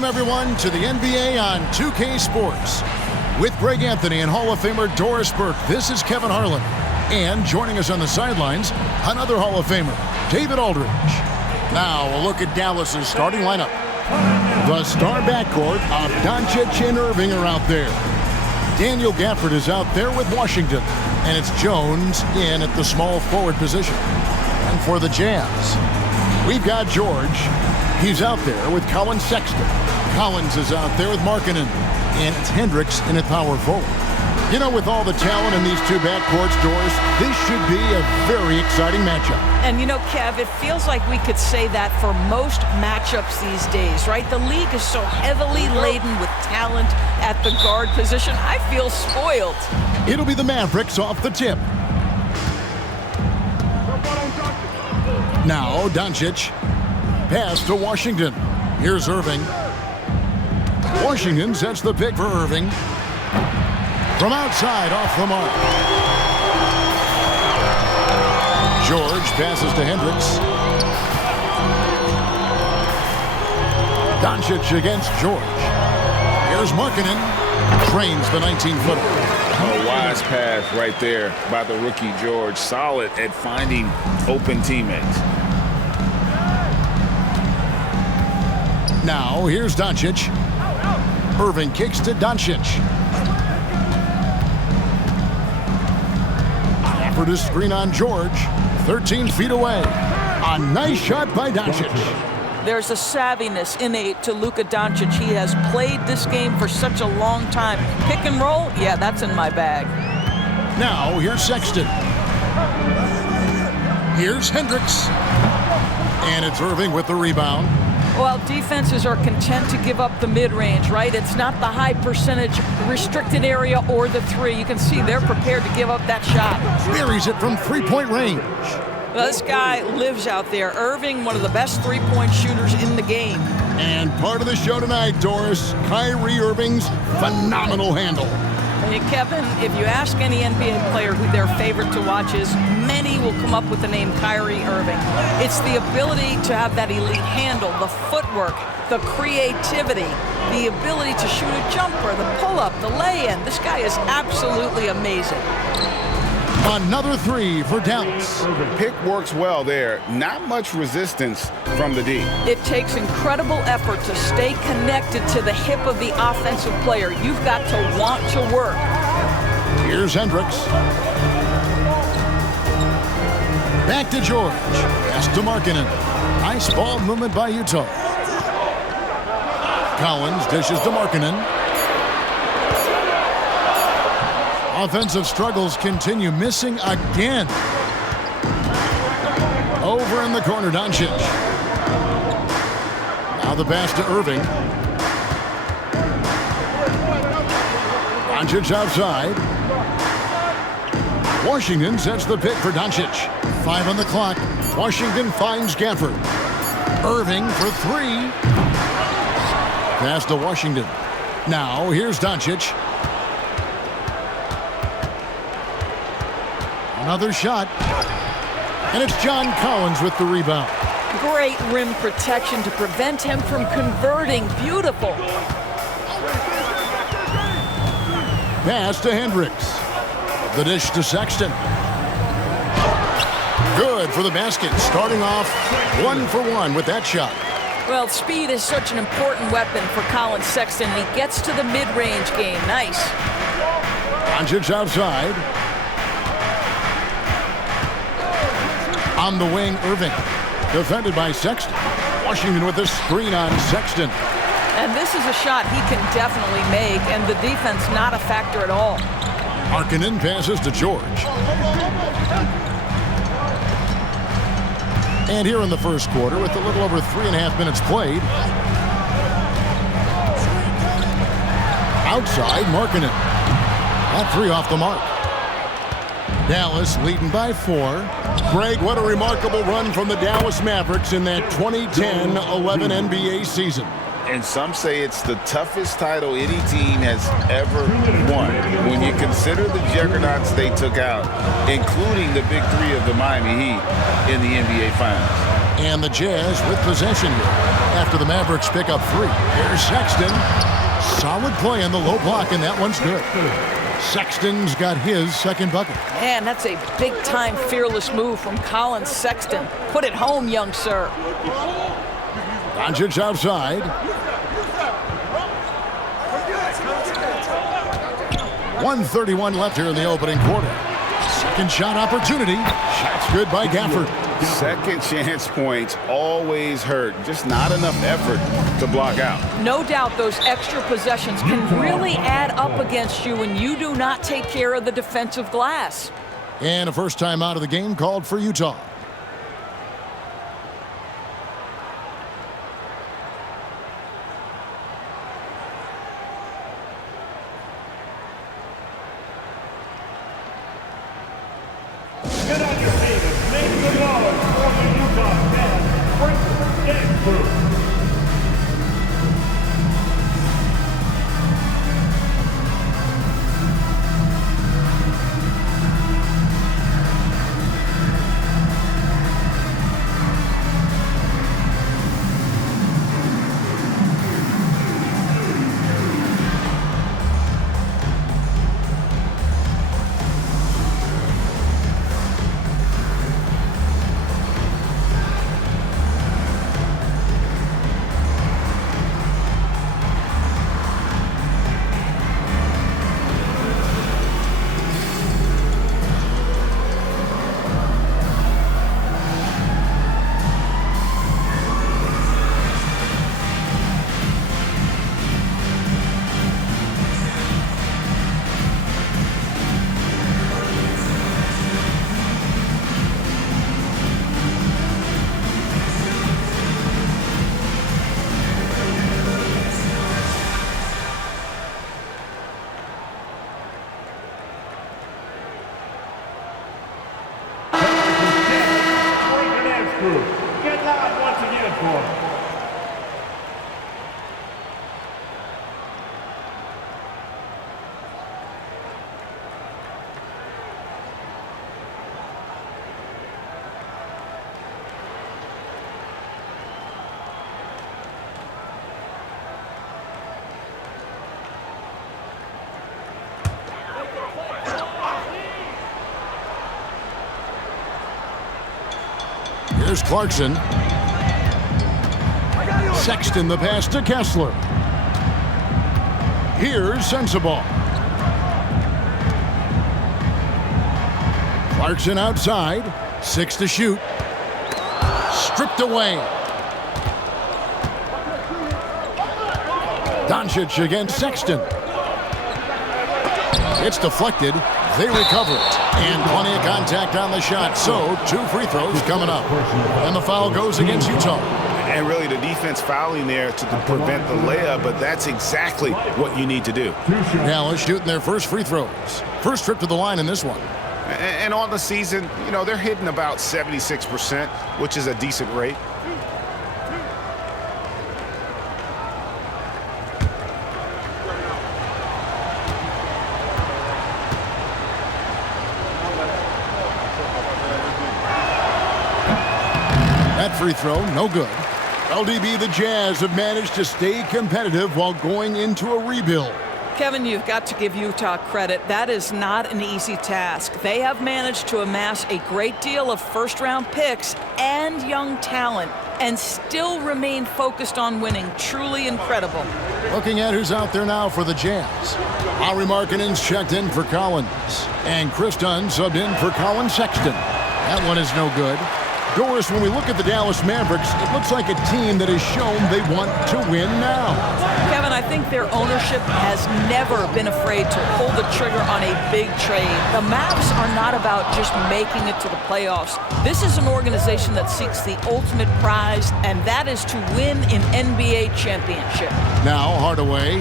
Welcome, everyone, to the NBA on 2K Sports. With Greg Anthony and Hall of Famer Doris Burke, this is Kevin Harlan. And joining us on the sidelines, another Hall of Famer, David Aldridge. Now, a look at Dallas's starting lineup. The star backcourt of Doncic and Irving are out there. Daniel Gafford is out there with Washington. And it's Jones in at the small forward position. And for the Jazz, we've got George. He's out there with Colin Sexton. Collins is out there with Markkanen. And it's Hendricks in at power forward. You know, with all the talent in these two backcourts, Doris, this should be a very exciting matchup. And you know, Kev, it feels like we could say that for most matchups these days, right? The league is so heavily laden with talent at the guard position. I feel spoiled. It'll be the Mavericks off the tip. Now, Doncic. Pass to Washington. Here's Irving. Washington sets the pick for Irving. From outside, off the mark. George passes to Hendricks. Doncic against George. Here's Markkanen. Trains the 19-footer. A wise pass right there by the rookie George. Solid at finding open teammates. Now, here's Doncic. Irving kicks to Doncic. After the screen on George. 13 feet away. A nice shot by Doncic. There's a savviness innate to Luka Doncic. He has played this game for such a long time. Pick and roll, yeah, that's in my bag. Now, here's Sexton. Here's Hendricks. And it's Irving with the rebound. Well, defenses are content to give up the mid-range, right? It's not the high percentage restricted area or the three. You can see they're prepared to give up that shot. Buries it from three-point range. Well, this guy lives out there. Irving, one of the best three-point shooters in the game. And part of the show tonight, Doris, Kyrie Irving's phenomenal handle. Hey, Kevin, if you ask any NBA player who their favorite to watch is, many will come up with the name Kyrie Irving. It's the ability to have that elite handle, the footwork, the creativity, the ability to shoot a jumper, the pull-up, the lay-in. This guy is absolutely amazing. Another three for Dallas. Pick works well there. Not much resistance from the D. It takes incredible effort to stay connected to the hip of the offensive player. You've got to want to work. Here's Hendricks. Back to George. Pass to Markkanen. Nice ball movement by Utah. Collins dishes to Markkanen. Offensive struggles continue, missing again. Over in the corner, Doncic. Now the pass to Irving. Doncic outside. Washington sets the pick for Doncic. 5 on the clock. Washington finds Gafford. Irving for three. Pass to Washington. Now here's Doncic. Another shot. And it's John Collins with the rebound. Great rim protection to prevent him from converting. Beautiful. Pass to Hendricks. The dish to Sexton. Good for the basket. Starting off 1 for 1 with that shot. Well, speed is such an important weapon for Colin Sexton. He gets to the mid-range game. Nice. Doncic outside. On the wing, Irving. Defended by Sexton. Washington with a screen on Sexton. And this is a shot he can definitely make, and the defense not a factor at all. Markkanen passes to George. And here in the first quarter, with a little over 3.5 minutes played. Outside, Markkanen. That three off the mark. Dallas leading by 4. Greg, what a remarkable run from the Dallas Mavericks in that 2010-11 NBA season. And some say it's the toughest title any team has ever won. When you consider the juggernauts they took out, including the big three of the Miami Heat in the NBA Finals. And the Jazz with possession here after the Mavericks pick up 3. Here's Sexton. Solid play on the low block, and that one's good. Sexton's got his second bucket. Man, that's a big-time fearless move from Colin Sexton. Put it home, young sir. Doncic outside. 1:31 left here in the opening quarter. Second shot opportunity. Shot's good by Gafford. Second chance points always hurt. Just not enough effort to block out. No doubt those extra possessions can really add up against you when you do not take care of the defensive glass. And a first time out of the game called for Utah. Get on your feet and make the noise for the Utah Jazz. Breakfast Dance Crew. Get loud once again for them. Here's Clarkson. Sexton the pass to Kessler. Here's Sensabaugh. Clarkson outside. 6 to shoot. Stripped away. Doncic against Sexton. It's deflected. They recover it. And plenty of contact on the shot. So 2 free throws coming up. And the foul goes against Utah. And really the defense fouling there to prevent the layup, but that's exactly what you need to do. Dallas shooting their first free throws. First trip to the line in this one. And on the season, you know, they're hitting about 76%, which is a decent rate. That free throw, no good. LDB, the Jazz have managed to stay competitive while going into a rebuild. Kevin, you've got to give Utah credit. That is not an easy task. They have managed to amass a great deal of first-round picks and young talent and still remain focused on winning. Truly incredible. Looking at who's out there now for the Jazz. Lauri Markkanen's checked in for Collins. And Chris Dunn subbed in for Colin Sexton. That one is no good. Doris, when we look at the Dallas Mavericks, it looks like a team that has shown they want to win now. Kevin, I think their ownership has never been afraid to pull the trigger on a big trade. The Mavs are not about just making it to the playoffs. This is an organization that seeks the ultimate prize, and that is to win an NBA championship. Now Hardaway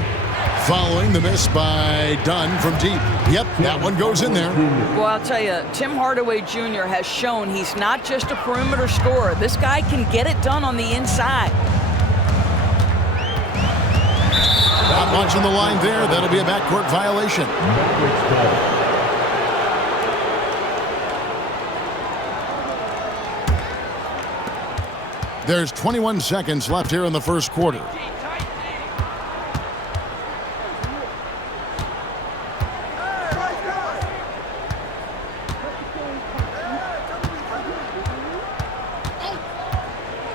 following the miss by Dunn from deep. Yep, that one goes in there. Well, I'll tell you, Tim Hardaway Jr. has shown he's not just a perimeter scorer. This guy can get it done on the inside. Not watching the line there. That'll be a backcourt violation. There's 21 seconds left here in the first quarter.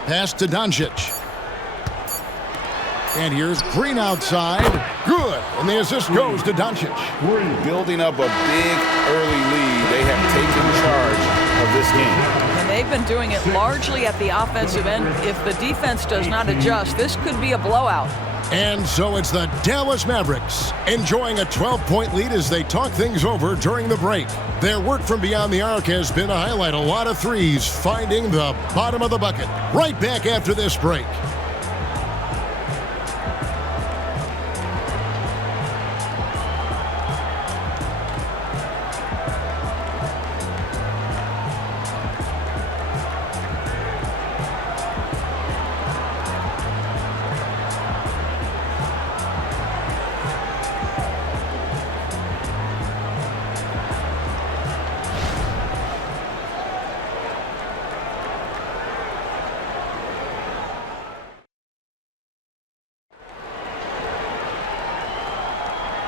Pass to Doncic. And here's Green outside. Good. And the assist goes to Doncic. Building up a big early lead. They have taken charge of this game. And they've been doing it largely at the offensive end. If the defense does not adjust, this could be a blowout. And so it's the Dallas Mavericks enjoying a 12-point lead as they talk things over during the break. Their work from beyond the arc has been to highlight a lot of threes, finding the bottom of the bucket. Right back after this break.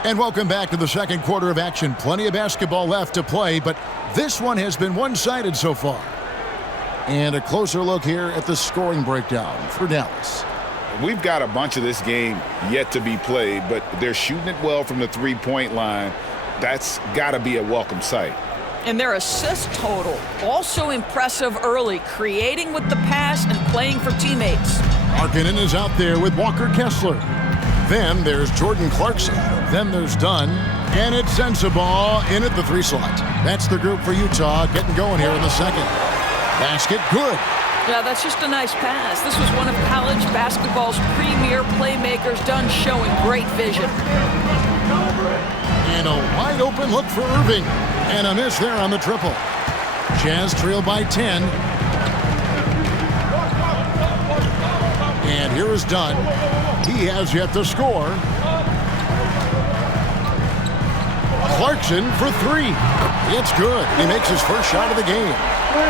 And welcome back to the second quarter of action. Plenty of basketball left to play, but this one has been one-sided so far. And a closer look here at the scoring breakdown for Dallas. We've got a bunch of this game yet to be played, but they're shooting it well from the three-point line. That's got to be a welcome sight. And their assist total, also impressive early, creating with the pass and playing for teammates. Markkanen is out there with Walker Kessler. Then there's Jordan Clarkson. Then there's Dunn. And it's Sensabaugh in at the 3 slot. That's the group for Utah getting going here in the second. Basket good. Yeah, that's just a nice pass. This was one of college basketball's premier playmakers. Dunn showing great vision. And a wide open look for Irving. And a miss there on the triple. Jazz trail by 10. And here is Dunn. He has yet to score. Clarkson for 3. It's good. He makes his first shot of the game.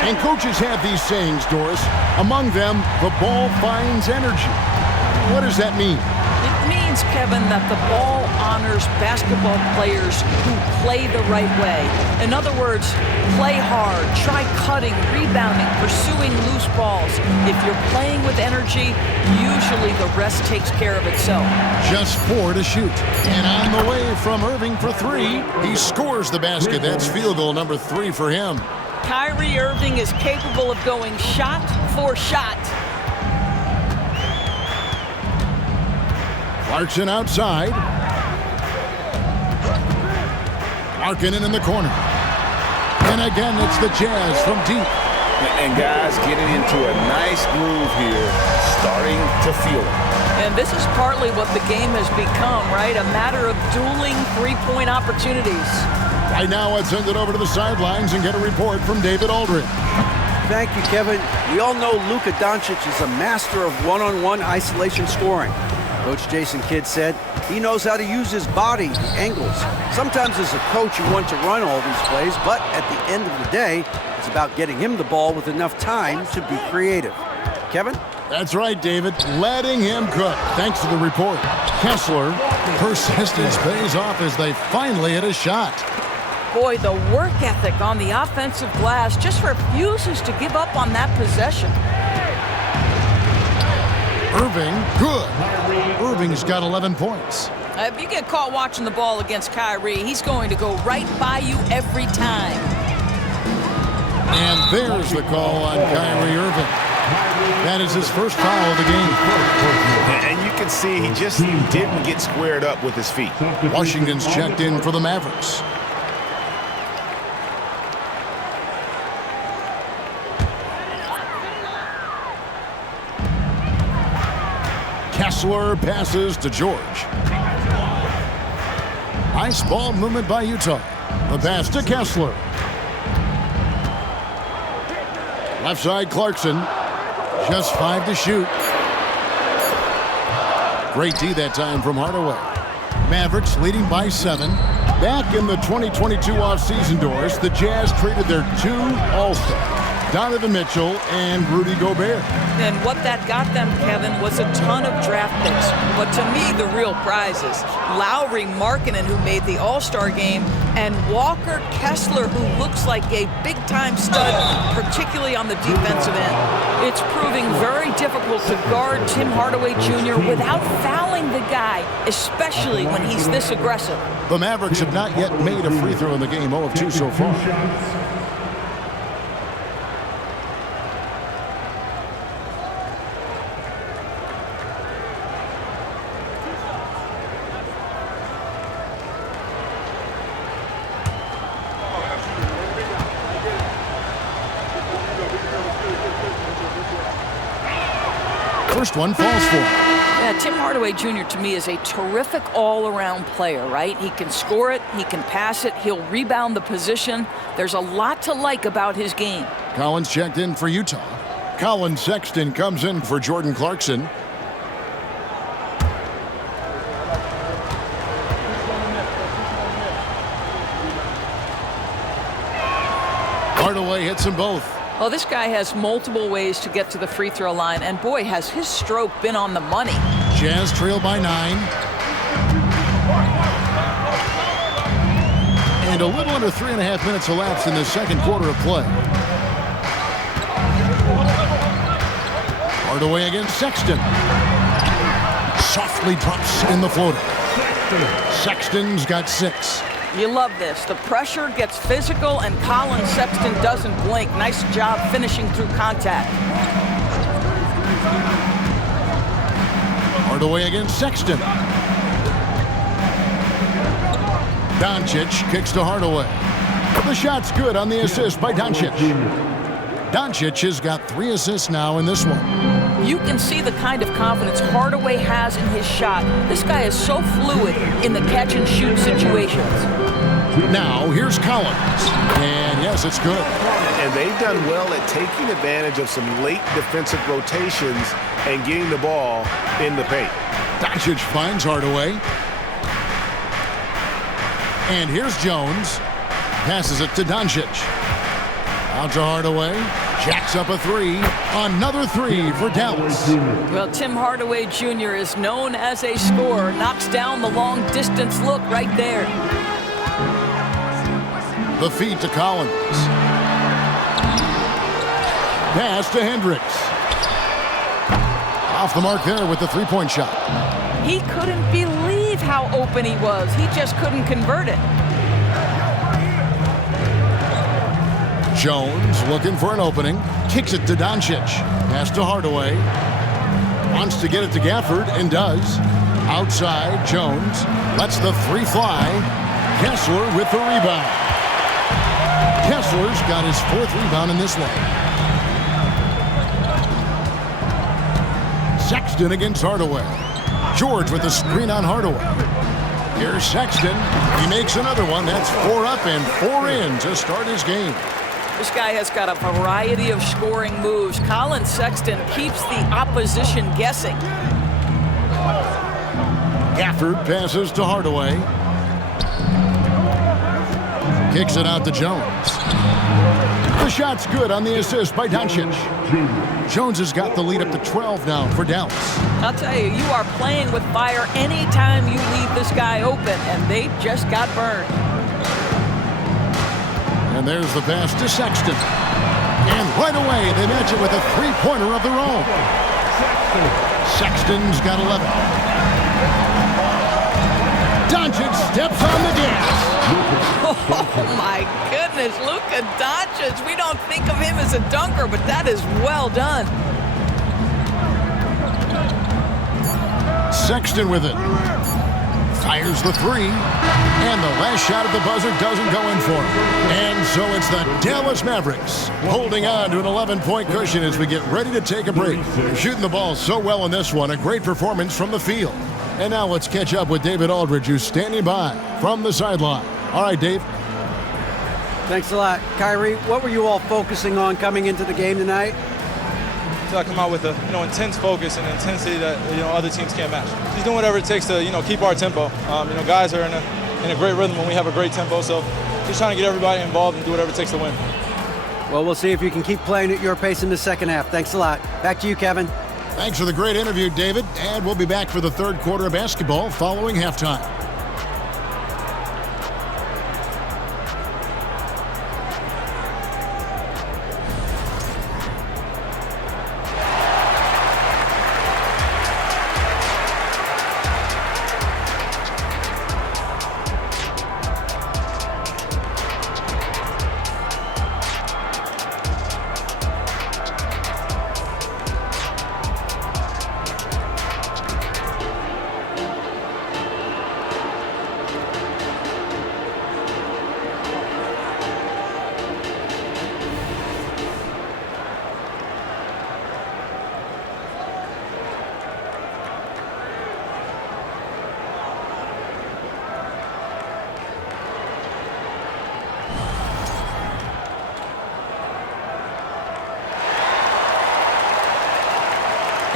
And coaches have these sayings, Doris. Among them, the ball finds energy. What does that mean? It means, Kevin, that the ball honors basketball players who play the right way. In other words, play hard, try cutting, rebounding, pursuing loose balls. If you're playing with energy, usually the rest takes care of itself. Just 4 to shoot. And on the way from Irving for 3. He scores the basket. That's field goal number 3 for him. Kyrie Irving is capable of going shot for shot. Clarkson outside. Markkanen in the corner. And again, it's the Jazz from deep. And guys getting into a nice groove here, starting to feel it. And this is partly what the game has become, right? A matter of dueling three-point opportunities. Right now, let's send it over to the sidelines and get a report from David Aldridge. Thank you, Kevin. We all know Luka Doncic is a master of one-on-one isolation scoring. Coach Jason Kidd said he knows how to use his body, the angles. Sometimes as a coach, you want to run all these plays, but at the end of the day, it's about getting him the ball with enough time to be creative. Kevin? That's right, David. Letting him cook. Thanks to the report. Kessler, persistence pays off as they finally hit a shot. Boy, the work ethic on the offensive glass just refuses to give up on that possession. Irving, good. Irving's got 11 points. If you get caught watching the ball against Kyrie, he's going to go right by you every time. And there's the call on Kyrie Irving. That is his first foul of the game. And you can see he just didn't get squared up with his feet. Washington's checked in for the Mavericks. Kessler passes to George. Nice ball movement by Utah. The pass to Kessler. Left side Clarkson. Just 5 to shoot. Great D that time from Hardaway. Mavericks leading by 7. Back in the 2022 offseason, Doris, the Jazz traded their 2 All-Stars. Donovan Mitchell and Rudy Gobert. And what that got them, Kevin, was a ton of draft picks. But to me, the real prizes, Lowry Markkanen, who made the All-Star game, and Walker Kessler, who looks like a big-time stud, particularly on the defensive end. It's proving very difficult to guard Tim Hardaway Jr. without fouling the guy, especially when he's this aggressive. The Mavericks have not yet made a free throw in the game, 0 of 2 so far. First one falls for him. Yeah, Tim Hardaway Jr. to me is a terrific all-around player, right? He can score it, he can pass it, he'll rebound the position. There's a lot to like about his game. Collins checked in for Utah. Colin Sexton comes in for Jordan Clarkson. Hardaway hits them both. Well, this guy has multiple ways to get to the free throw line, and boy, has his stroke been on the money. Jazz trail by 9. And a little under 3.5 minutes elapsed in the second quarter of play. Hardaway against Sexton. Softly drops in the floater. Sexton's got 6. You love this. The pressure gets physical, and Colin Sexton doesn't blink. Nice job finishing through contact. Hardaway against Sexton. Doncic kicks to Hardaway. The shot's good on the assist by Doncic. Doncic has got 3 assists now in this one. You can see the kind of confidence Hardaway has in his shot. This guy is so fluid in the catch-and-shoot situations. Now, here's Collins. And yes, it's good. And they've done well at taking advantage of some late defensive rotations and getting the ball in the paint. Doncic finds Hardaway. And here's Jones. Passes it to Doncic. Out to Hardaway. Jacks up a 3. Another 3 for Dallas. Well, Tim Hardaway Jr. is known as a scorer. Knocks down the long-distance look right there. The feed to Collins. Pass to Hendricks. Off the mark there with the three-point shot. He couldn't believe how open he was. He just couldn't convert it. Jones looking for an opening. Kicks it to Doncic. Pass to Hardaway. Wants to get it to Gafford and does. Outside, Jones lets the 3 fly. Kessler with the rebound. Kessler's got his 4th rebound in this one. Sexton against Hardaway. George with the screen on Hardaway. Here's Sexton. He makes another one. That's 4 up and 4 in to start his game. This guy has got a variety of scoring moves. Colin Sexton keeps the opposition guessing. Gafford passes to Hardaway. Kicks it out to Jones. The shot's good on the assist by Doncic. Jones has got the lead up to 12 now for Dallas. I'll tell you, you are playing with fire anytime you leave this guy open, and they just got burned. And there's the pass to Sexton. And right away, they match it with a 3-pointer of their own. Sexton's got 11. Doncic steps on the gas. Oh, my goodness. Luka Doncic. We don't think of him as a dunker, but that is well done. Sexton with it. Fires the 3. And the last shot at the buzzer doesn't go in for him. And so it's the Dallas Mavericks holding on to an 11-point cushion as we get ready to take a break. Shooting the ball so well in this one. A great performance from the field. And now let's catch up with David Aldridge, who's standing by from the sideline. All right, Dave. Thanks a lot. Kyrie, what were you all focusing on coming into the game tonight? I come out with a intense focus and intensity that other teams can't match. Just doing whatever it takes to keep our tempo. Guys are in a great rhythm when we have a great tempo, so just trying to get everybody involved and do whatever it takes to win. Well, we'll see if you can keep playing at your pace in the second half. Thanks a lot. Back to you, Kevin. Thanks for the great interview, David. And we'll be back for the third quarter of basketball following halftime.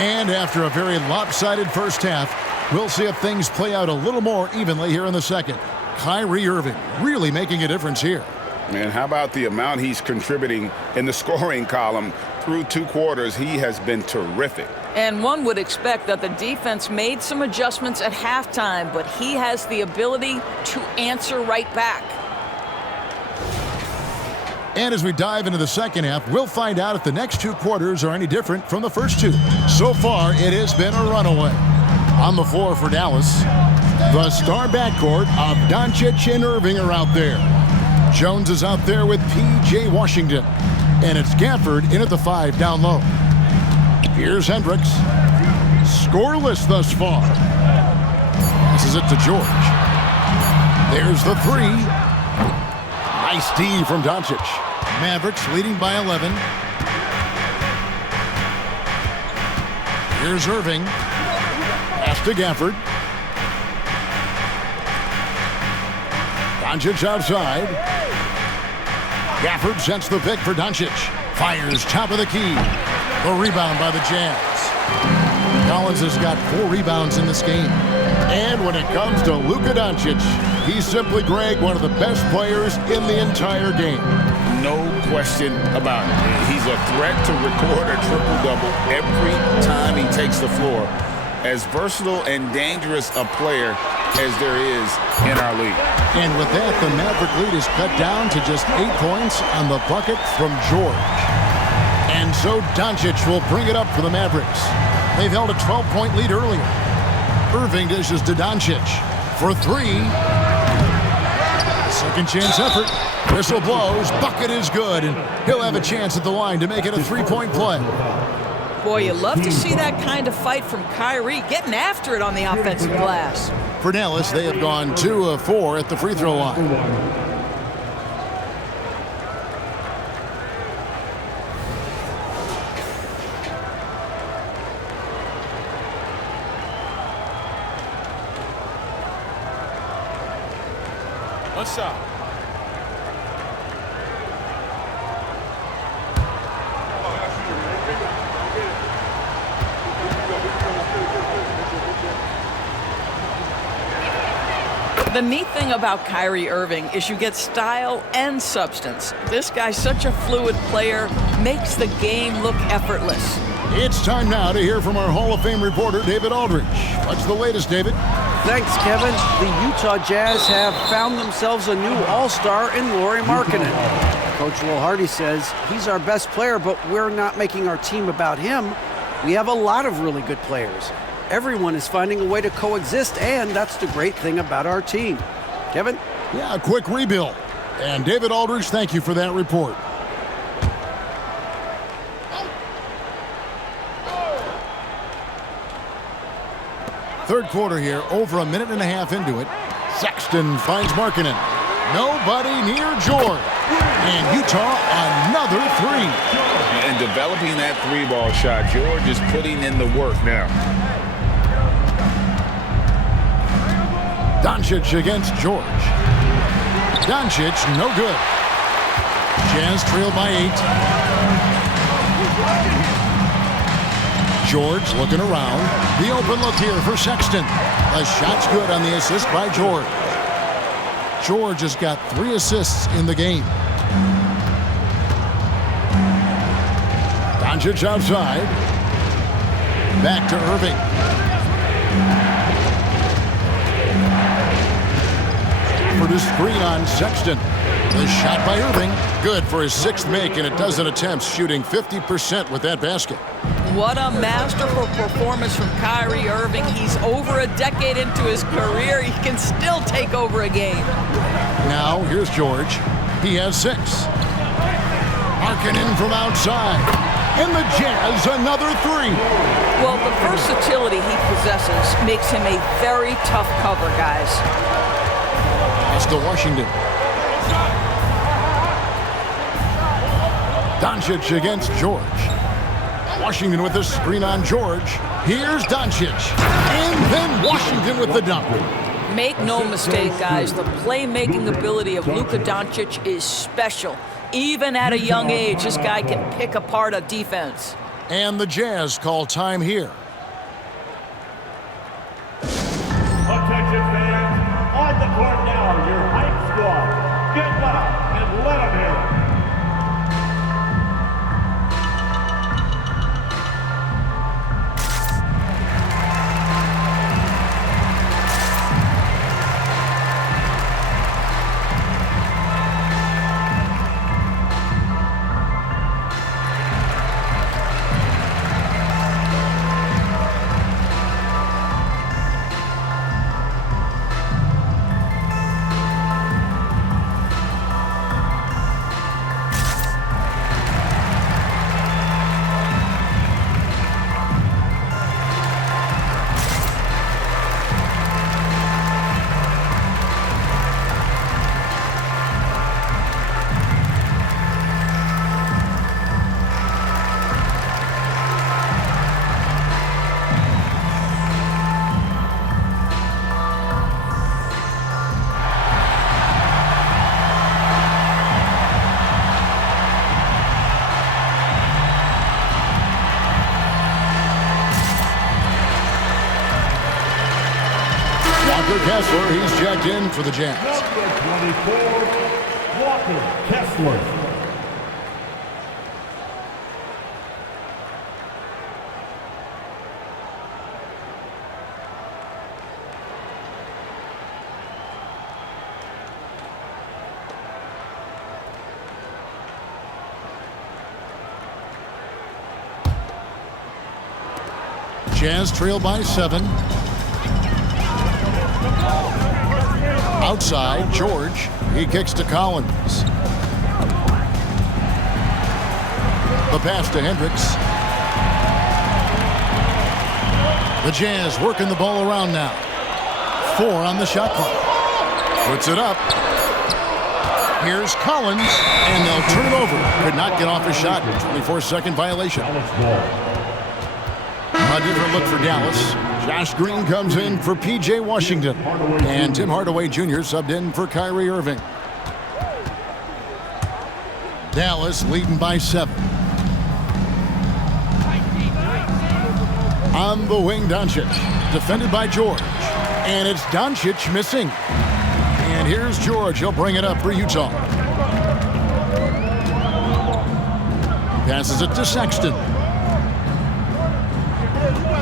And after a very lopsided first half, we'll see if things play out a little more evenly here in the second. Kyrie Irving really making a difference here. Man, how about the amount he's contributing in the scoring column through 2 quarters? He has been terrific. And one would expect that the defense made some adjustments at halftime, but he has the ability to answer right back. And as we dive into the second half, we'll find out if the next 2 quarters are any different from the first 2. So far, it has been a runaway. On the floor for Dallas, the star backcourt of Doncic and Irving are out there. Jones is out there with P.J. Washington. And it's Gafford in at the 5 down low. Here's Hendricks. Scoreless thus far. Passes it to George. There's the 3. Nice D from Doncic. Mavericks leading by 11. Here's Irving. Pass to Gafford. Doncic outside. Gafford sets the pick for Doncic. Fires top of the key. The rebound by the Jazz. Collins has got 4 rebounds in this game. And when it comes to Luka Doncic, he's simply, Greg, one of the best players in the entire game. No question about it. He's a threat to record a triple-double every time he takes the floor. As versatile and dangerous a player as there is in our league. And with that, the Maverick lead is cut down to just 8 points on the bucket from George. And so Doncic will bring it up for the Mavericks. They've held a 12-point lead earlier. Irving dishes to Doncic for 3. Second chance effort. Whistle blows. Bucket is good. And he'll have a chance at the line to make it a 3-point play. Boy, you love to see that kind of fight from Kyrie, getting after it on the offensive glass. For Dallas, they have gone 2 of 4 at the free throw line. One shot. The neat thing about Kyrie Irving is you get style and substance. This guy's such a fluid player, makes the game look effortless. It's time now to hear from our Hall of Fame reporter, David Aldridge. What's the latest, David? Thanks, Kevin. The Utah Jazz have found themselves a new all-star in Lauri Markkanen. Coach Will Hardy says he's our best player, but we're not making our team about him. We have a lot of really good players. Everyone is finding a way to coexist, and that's the great thing about our team. Kevin? Yeah, a quick rebuild. And David Aldridge, thank you for that report. Third quarter here, over a minute and a half into it. Sexton finds Markkanen. Nobody near George. And Utah, another 3. And developing that 3-ball shot, George is putting in the work now. Doncic against George. Doncic, no good. Jazz trailed by 8. George looking around. The open look here for Sexton. The shot's good on the assist by George. George has got 3 assists in the game. Doncic outside. Back to Irving. For the screen on Sexton. The shot by Irving. Good for his 6th make in a dozen attempts, shooting 50% with that basket. What a masterful performance from Kyrie Irving. He's over a decade into his career. He can still take over a game. Now, here's George. He has 6. Harkinen from outside. And the Jazz, another 3. Well, the versatility he possesses makes him a very tough cover, guys. Pass to Washington. Doncic against George. Washington with the screen on George. Here's Doncic. And then Washington with the dunk. Make no mistake, guys, the playmaking ability of Luka Doncic is special. Even at a young age, this guy can pick apart a defense. And the Jazz call time here. Attention fans, on the court now, your hype squad. Get loud and let them hear it. Kessler, he's checked in for the Jazz. Number 24, Walker Kessler. Jazz trail by 7. Outside, George. He kicks to Collins. The pass to Hendricks. The Jazz working the ball around now. 4 on the shot clock. Puts it up. Here's Collins, and they'll turn it over. Could not get off his shot. 24-second violation. A different look for Dallas. Josh Green comes in for P.J. Washington. And Tim Hardaway Jr. subbed in for Kyrie Irving. Dallas leading by 7. On the wing, Doncic. Defended by George. And it's Doncic missing. And here's George. He'll bring it up for Utah. Passes it to Sexton.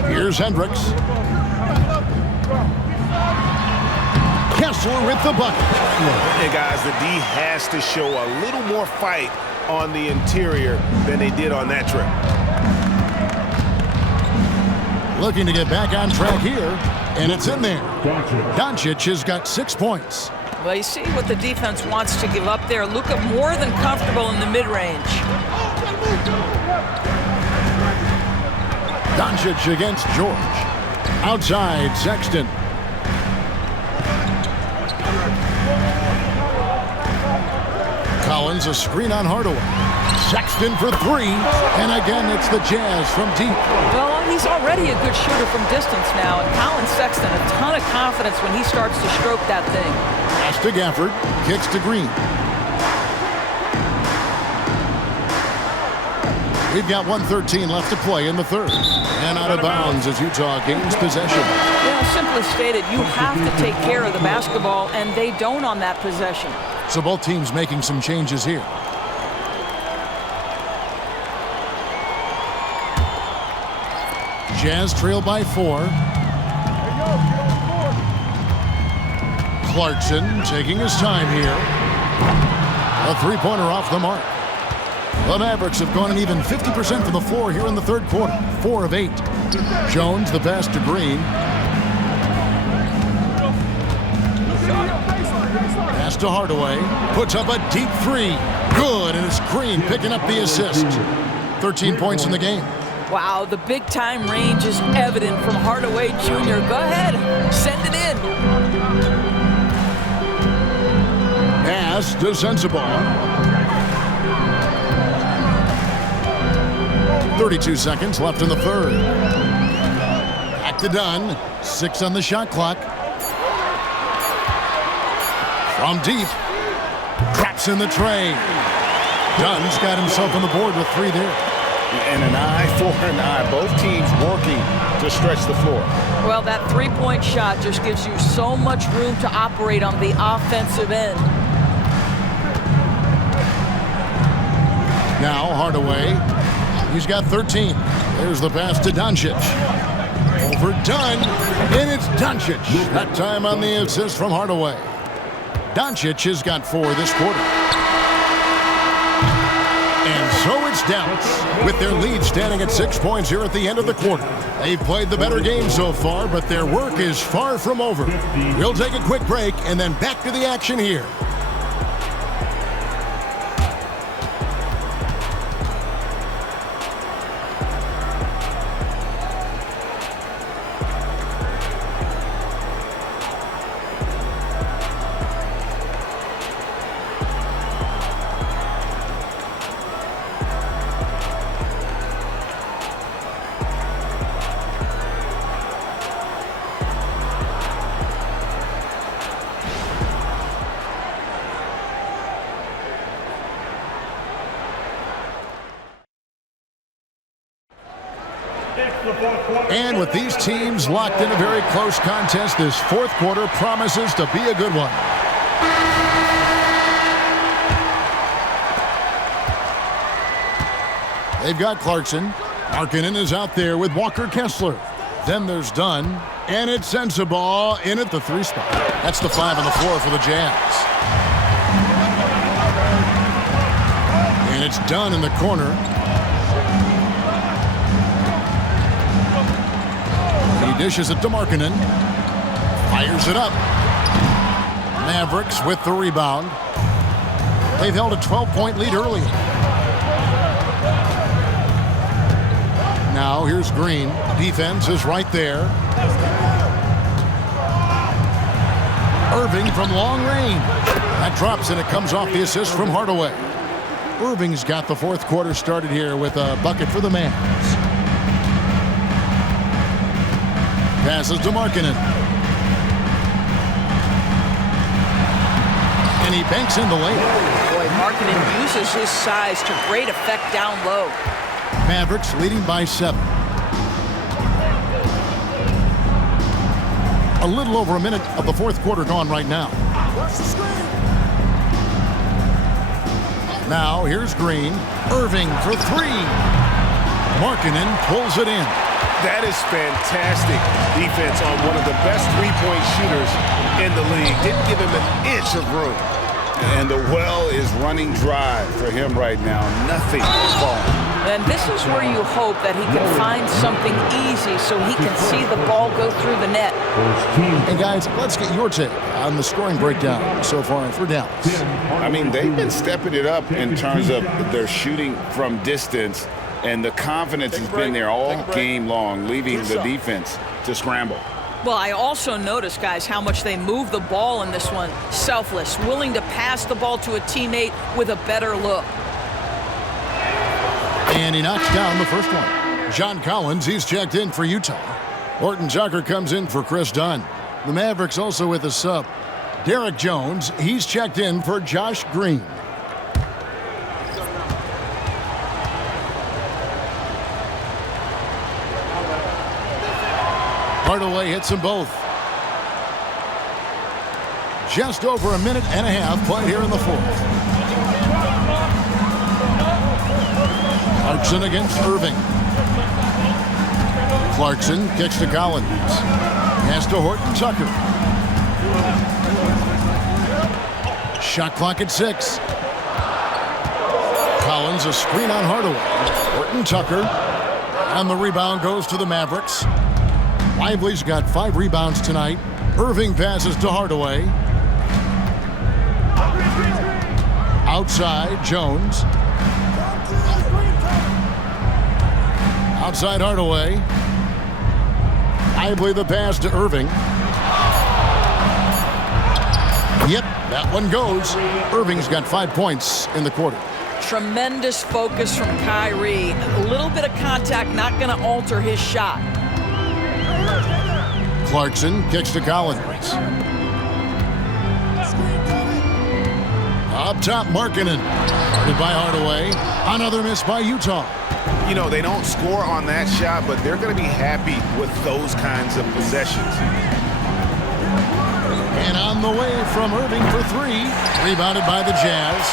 Here's Hendricks. Kessler with the bucket. And guys, the D has to show a little more fight on the interior than they did on that trip. Looking to get back on track here, and it's in there. Doncic has got 6 points. Well, you see what the defense wants to give up there. Luka more than comfortable in the mid-range. Doncic against George. Outside, Sexton. Collins, a screen on Hardaway. Sexton for 3. And again, it's the Jazz from deep. Well, he's already a good shooter from distance now. And Colin Sexton, a ton of confidence when he starts to stroke that thing. Pass to Gafford. Kicks to Green. We've got 1:13 left to play in the third. And out of bounds as Utah gains possession. Well, simply stated, you have to take care of the basketball, and they don't on that possession. So both teams making some changes here. Jazz trail by 4. Clarkson taking his time here. A three-pointer off the mark. The Mavericks have gone an even 50% from the floor here in the third quarter. 4 of 8. Jones the pass to Green. Pass to Hardaway. Puts up a deep 3. Good, and it's Green picking up the assist. 13 points in the game. Wow, the big-time range is evident from Hardaway Jr. Go ahead, send it in. Pass to Sensabaugh. 32 seconds left in the third. Back to Dunn. 6 on the shot clock. From deep. Drops in the tray. Dunn's got himself on the board with 3 there. And an eye for an eye. Both teams working to stretch the floor. Well, that three-point shot just gives you so much room to operate on the offensive end. Now Hardaway. He's got 13. There's the pass to Doncic. Over Dunn. And it's Doncic. That time on the assist from Hardaway. Doncic has got 4 this quarter. And so it's Dallas, with their lead standing at 6 points here at the end of the quarter. They've played the better game so far, but their work is far from over. We'll take a quick break and then back to the action here. And with these teams locked in a very close contest, this fourth quarter promises to be a good one. They've got Clarkson. Markkanen is out there with Walker Kessler. Then there's Dunn. And it's Sensabaugh in at the 3 spot. That's the 5 on the floor for the Jazz. And it's Dunn in the corner. He dishes it to Markkanen. Fires it up. Mavericks with the rebound. They've held a 12-point lead early. Now here's Green. Defense is right there. Irving from long range. That drops and it comes off the assist from Hardaway. Irving's got the fourth quarter started here with a bucket for the Mavs. Passes to Markkanen. And he banks in the layup. Boy, Markkanen uses his size to great effect down low. Mavericks leading by 7. A little over a minute of the fourth quarter gone right now. Now here's Green. Irving for 3. Markkanen pulls it in. That is fantastic defense on one of the best three-point shooters in the league. Didn't give him an inch of room. And the well is running dry for him right now. Nothing is falling. And this is where you hope that he can find something easy so he can see the ball go through the net. Hey guys, let's get your take on the scoring breakdown so far for Dallas. I mean, they've been stepping it up in terms of their shooting from distance, and the confidence has been there all game long, leaving the defense to scramble. Well, I also noticed, guys, how much they move the ball in this one. Selfless, willing to pass the ball to a teammate with a better look. And he knocks down the first one. John Collins, he's checked in for Utah. Horton Tucker comes in for Chris Dunn. The Mavericks also with a sub. Derek Jones, he's checked in for Josh Green. Hardaway hits them both. Just over a minute and a half played here in the fourth. Clarkson against Irving. Clarkson kicks to Collins. Pass to Horton Tucker. Shot clock at 6. Collins, a screen on Hardaway. Horton Tucker. And the rebound goes to the Mavericks. Lively's got 5 rebounds tonight. Irving passes to Hardaway. Outside, Jones. Outside Hardaway. Lively the pass to Irving. Yep, that one goes. Irving's got 5 points in the quarter. Tremendous focus from Kyrie. A little bit of contact, not going to alter his shot. Clarkson kicks to Collins. Up top, Markkanen. Guarded by Hardaway. Another miss by Utah. You know, they don't score on that shot, but they're going to be happy with those kinds of possessions. And on the way from Irving for 3. Rebounded by the Jazz.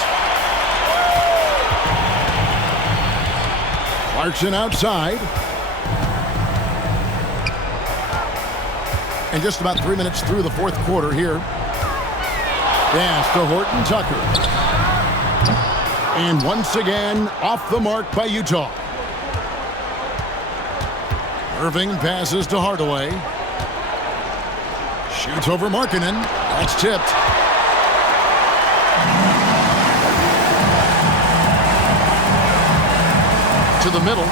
Clarkson outside. And just about 3 minutes through the fourth quarter here. Pass to Horton Tucker. And once again, off the mark by Utah. Irving passes to Hardaway. Shoots over Markkanen. That's tipped. To the middle.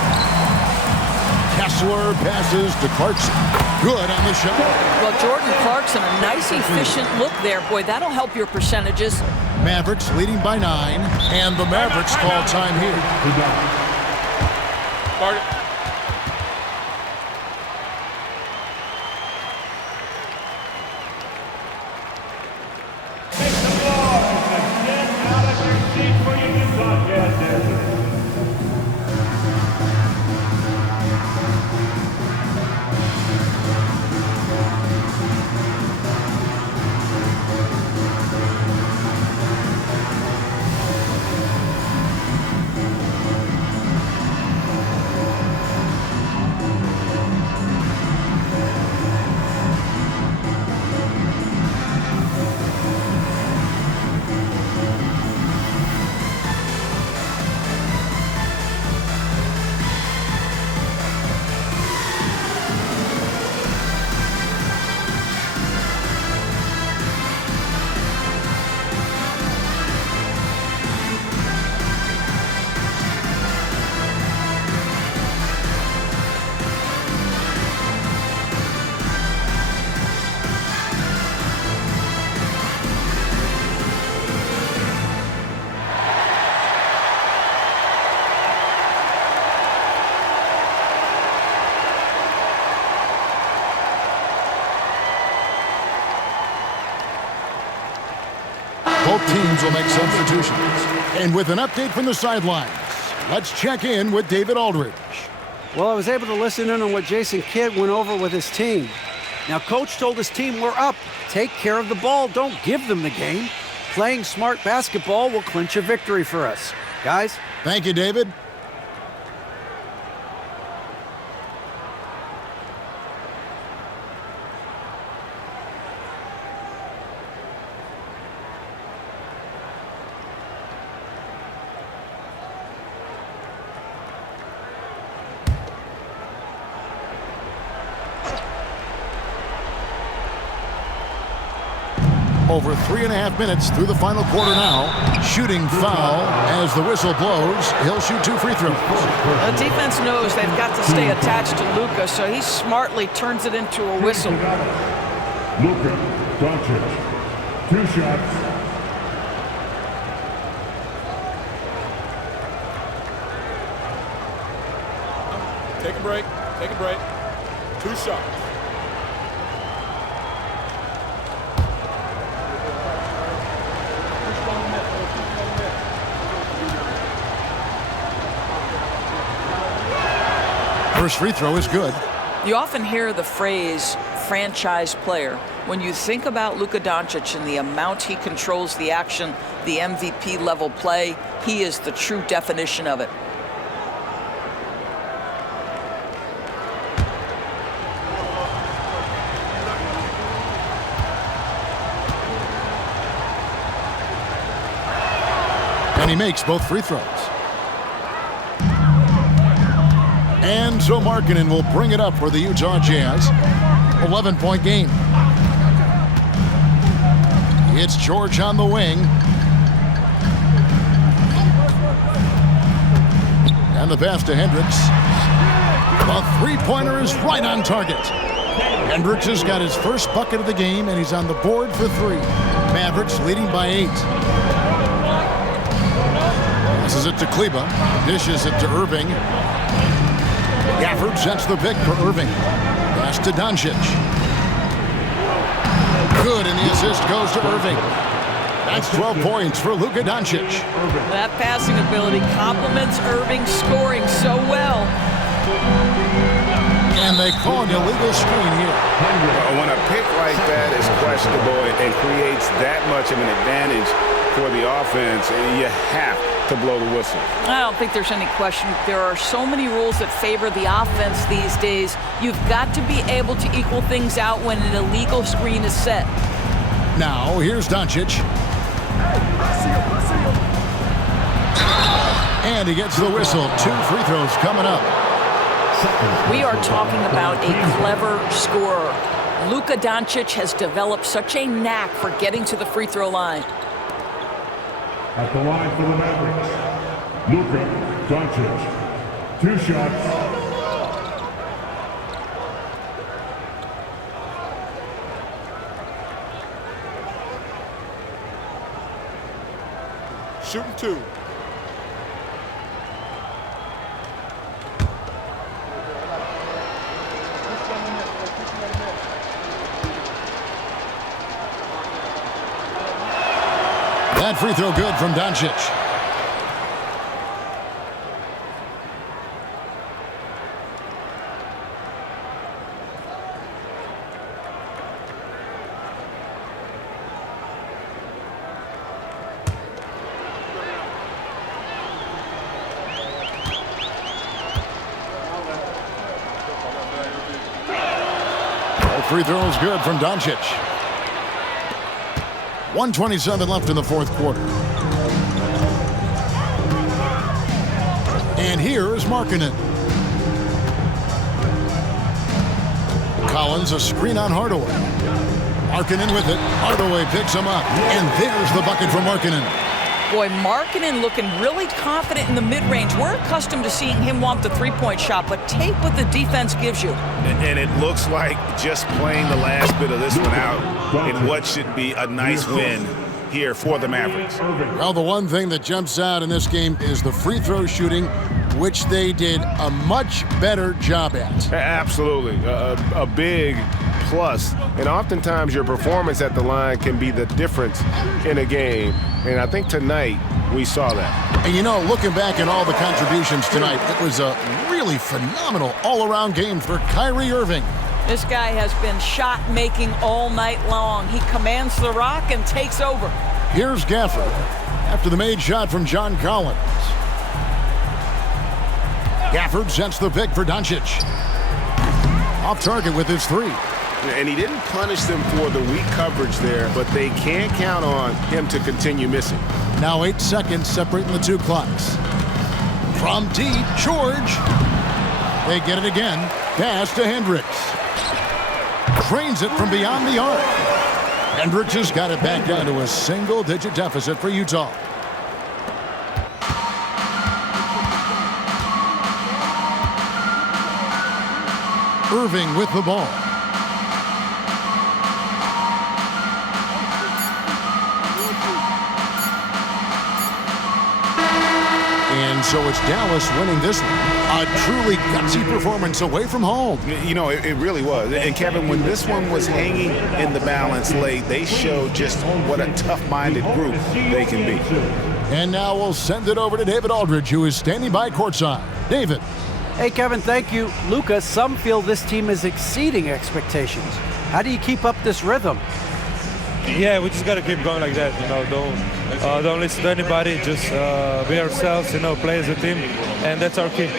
Kessler passes to Clarkson. Good on the shot. Well, Jordan Clarkson, a nice, efficient look there. Boy, that'll help your percentages. Mavericks leading by 9, and the Mavericks call time here. Take the floor and get out of your seat for your new broadcasters. Both teams will make substitutions. And with an update from the sidelines, let's check in with David Aldridge. Well, I was able to listen in on what Jason Kidd went over with his team. Now, Coach told his team, we're up. Take care of the ball. Don't give them the game. Playing smart basketball will clinch a victory for us. Guys? Thank you, David. Over 3.5 minutes through the final quarter now. Shooting foul as the whistle blows. He'll shoot 2 free throws. The defense knows they've got to stay attached to Luka, so he smartly turns it into a whistle. Luka Doncic, 2 shots. Take a break. Take a break. 2 shots. First free throw is good. You often hear the phrase franchise player. When you think about Luka Doncic and the amount he controls the action, the MVP level play, he is the true definition of it. And he makes both free throws. And so Markkanen will bring it up for the Utah Jazz. 11-point game. It's George on the wing. And the pass to Hendricks. The three-pointer is right on target. Hendricks has got his first bucket of the game, and he's on the board for 3. Mavericks leading by 8. Passes it to Kleba. Dishes it to Irving. Gafford sets the pick for Irving. Pass to Doncic. Good, and the assist goes to Irving. That's 12 points for Luka Doncic. That passing ability complements Irving's scoring so well. And they call an illegal screen here. When a pick like that is questionable and creates that much of an advantage for the offense, you have to blow the whistle. I don't think there's any question. There are so many rules that favor the offense these days. You've got to be able to equal things out when an illegal screen is set. Now, here's Doncic. And he gets the whistle. 2 free throws coming up. We are talking about a clever scorer. Luka Doncic has developed such a knack for getting to the free throw line. At the line for the Mavericks, Luka Doncic. 2 shots. Shooting 2. That free throw good from Doncic. That free throw is good from Doncic. 1:27 left in the fourth quarter. And here is Markkanen. Collins, a screen on Hardaway. Markkanen with it. Hardaway picks him up. And there's the bucket from Markkanen. Boy, Markkanen looking really confident in the mid-range. We're accustomed to seeing him want the three-point shot, but take what the defense gives you. And it looks like just playing the last bit of this one out in what should be a nice win here for the Mavericks. Well, the one thing that jumps out in this game is the free throw shooting, which they did a much better job at. Absolutely. A big plus. And oftentimes your performance at the line can be the difference in a game. And I think tonight we saw that. And you know, looking back at all the contributions tonight, it was a really phenomenal all-around game for Kyrie Irving. This guy has been shot-making all night long. He commands the rock and takes over. Here's Gafford after the made shot from John Collins. Gafford sets the pick for Doncic. Off target with his 3. And he didn't punish them for the weak coverage there, but they can't count on him to continue missing. Now 8 seconds separating the 2 clocks. From deep, George. They get it again. Pass to Hendricks. Trains it from beyond the arc. Hendricks has got it back down to a single-digit deficit for Utah. Irving with the ball. And so it's Dallas winning this one. A truly gutsy performance away from home. You know, it really was. And Kevin, when this one was hanging in the balance late, they showed just what a tough-minded group they can be. And now we'll send it over to David Aldridge, who is standing by courtside. David. Hey, Kevin, thank you. Luka, some feel this team is exceeding expectations. How do you keep up this rhythm? Yeah, we just got to keep going like that. You know, don't listen to anybody. Just be ourselves. You know, play as a team, and that's our key.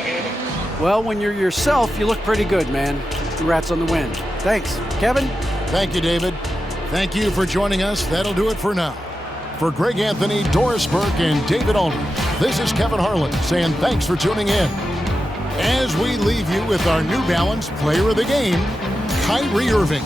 Well, when you're yourself, you look pretty good, man. Congrats on the win. Thanks, Kevin. Thank you, David. Thank you for joining us. That'll do it for now. For Greg Anthony, Doris Burke, and David Aldridge, this is Kevin Harlan saying thanks for tuning in. As we leave you with our New Balance Player of the Game, Kyrie Irving.